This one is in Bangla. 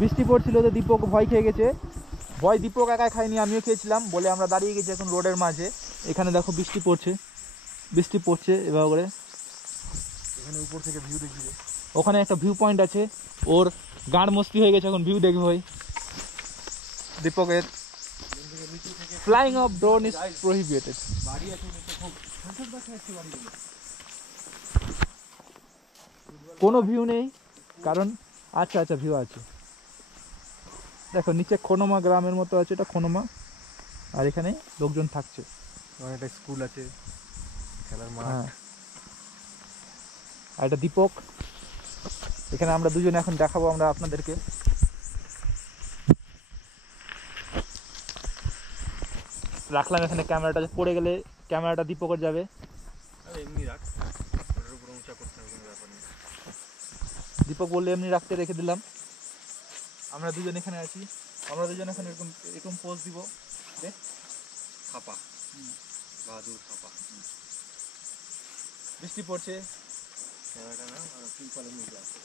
বৃষ্টি পড়ছিল তো দীপক ভয় খেয়ে গেছে। ভয় দীপক একাই খাইনি, আমিও খেয়েছিলাম বলে আমরা দাঁড়িয়ে গেছি এখন রোডের মাঝে। এখানে দেখো বৃষ্টি পড়ছে এবার করে। এখানে উপর থেকে ভিউ দেখবি। ওখানে একটা ভিউ পয়েন্ট আছে, ওর গাঁড় মস্তি হয়ে গেছে, এখন ভিউ দেখবে ভাই দীপকের। Flying of drone is prohibited. কোনো ভিউ নেই কারণ আচ্ছা আচ্ছা ভিউ আছে, দেখো নিচে খনমা গ্রামের মতো আছে, এটা খনমা, আর এখানে লোকজন থাকছে। একটা স্কুল আছে, খেলার মাঠ। হ্যাঁ, আর এটা দীপক। এখানে আমরা দুজনে এখন দেখাবো আমরা আপনাদেরকে। রাখলাম এখানে ক্যামেরাটা, পড়ে গেলে ক্যামেরাটা দীপকের যাবে। এমনি রাখ, ওটার উপর উঁচা করতে হবে, কোনো ব্যাপার নেই। দীপক বললে এমনি রাখতে, রেখে দিলাম। আমরা দুজন এখানে আছি, আমরা দুজন এখন এরকম এরকম পোজ দিব। খাপা, বাহাদুর খাপা। বৃষ্টি পড়ছে, ক্যামেরাটা না ফিল করে নিয়ে যাচ্ছে।